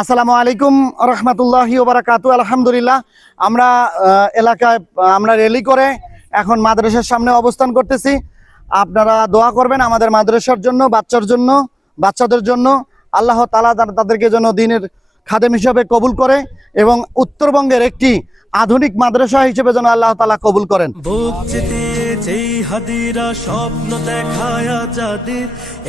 আসসালামু আলাইকুম রহমতুল্লাহি ওয়া বারাকাতু। আলহামদুলিল্লাহ আমরা এলাকায় আমরা র্যালি করে এখন মাদ্রাসার সামনে অবস্থান করতেছি। আপনারা দোয়া করবেন আমাদের মাদ্রাসার জন্য, বাচ্চাদের জন্য। আল্লাহ তাআলা তাদেরকে যেন দ্বীনের খাদেম হিসেবে কবুল করে এবং উত্তরবঙ্গের একটি আধুনিক মাদ্রাসা হিসেবে যেন আল্লাহ তাআলা কবুল করেন। বুক চিতিয়ে যেই হাদিরা স্বপ্ন দেখায় যাদের,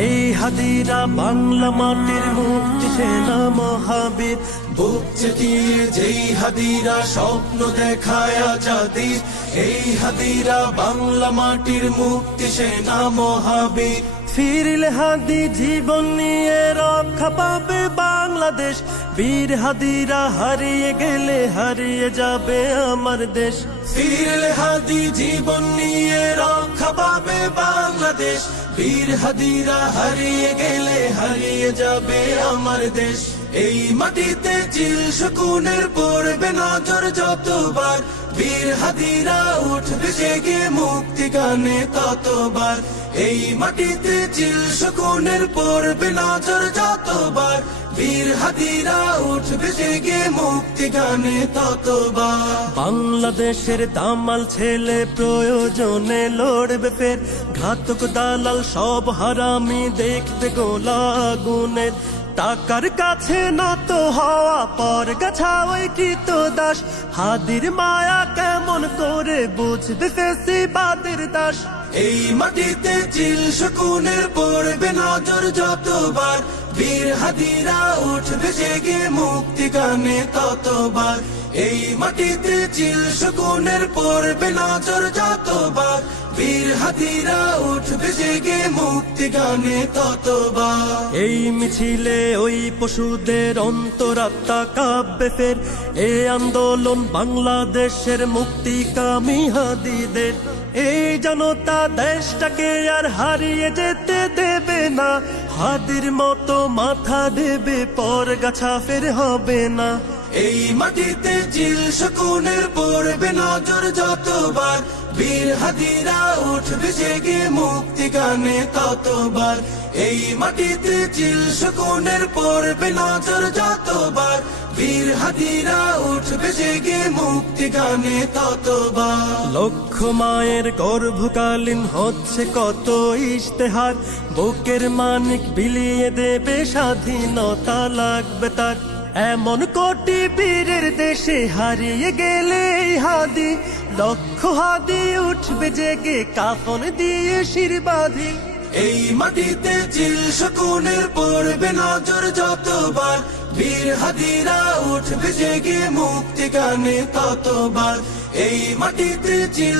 এই হাদিরা বাংলা মাটির মুক্তি সেনা মহাবীর। বুক চিতিয়ে যেই হাদিরা স্বপ্ন দেখায় যাদের, এই হাদিরা বাংলা মাটির মুক্তি সেনা মহাবীর। ফিরলে হাদি জীবন নিয়ে রক্ষা পাবে বাংলাদেশ, বীর হাদিরা হারিয়ে গেলে হারিয়ে যাবে আমার দেশ। ফিরলে হাদি জীবন নিয়ে রক্ষা পাবে বাংলাদেশ, বীর হাদিরা হারিয়ে গেলে হারিয়ে যাবে আমার দেশ। এই মাটিতে চিল শকুনের পড়বে নজর যতবার, বীর হাদিরা উঠবে জেগে মুক্তি গানে ততবার। এই মাটিতে চিল শকুনের পড়বে নজর যতবার, বীর হাদিরা উঠবে জেগে মুক্তি গানে ততবার। বাংলাদেশের দামাল ছেলে প্রয়োজনে লড়বে ফের, ঘাতক দালাল সব হারামি দেখবে গোলা আগুনের। টাকার কাছে নত হওয়া পর গাছা ওই কৃত দাস, হাদির মায়া কেমন করে বুঝবে ফেসিবাদের দাস। এই মাটিতে চিল শকুনের পড়বে নজর যতবার, বীর হাদিরা উঠবে জেগে মুক্তি গানে ততবার। এই মাটিতে চিল শকুনের পড়বে নজর যতবার, বীর হাদিরা উঠবে জেগে মুক্তি গানে ততবার। এই মিছিলে ওই পশুদের অন্তরাত্মা কাঁপবে ফের, এই আন্দোলন বাংলাদেশের মুক্তিকামী হাদিদের। এই জনতা দেশটাকে আর হারিয়ে যেতে দেবে না, হাদির মতো মাথা দেবে পর গাছা ফের হবে না। এই মাটিতে চিল শকুনের পড়বে নজর যতবার, বীর হাদিরা উঠবে জেগে মুক্তি গানে ততবার। এই মাটিতে চিল শকুনের পড়বে নজর যতবার, বীর হাদিরা উঠবে জেগে মুক্তি গানে ততবার। লক্ষ মায়ের গর্ভকালীন হচ্ছে কত ইশতেহার, বুকের মানিক বিলিয়ে দেবে স্বাধীনতা লাগবে তার। এমন কোটি বীরের দেশে হারিয়ে গেলে হাদি, লক্ষ হাদি উঠবে জেগে কাফন দিয়ে শির বাঁধি। এই মাটিতে চিল শকুনের পড়বে নজর যতবার, বীর হাদিরা উঠবে জেগে মুক্তি গানে ততবার। এই মাটিতে চিল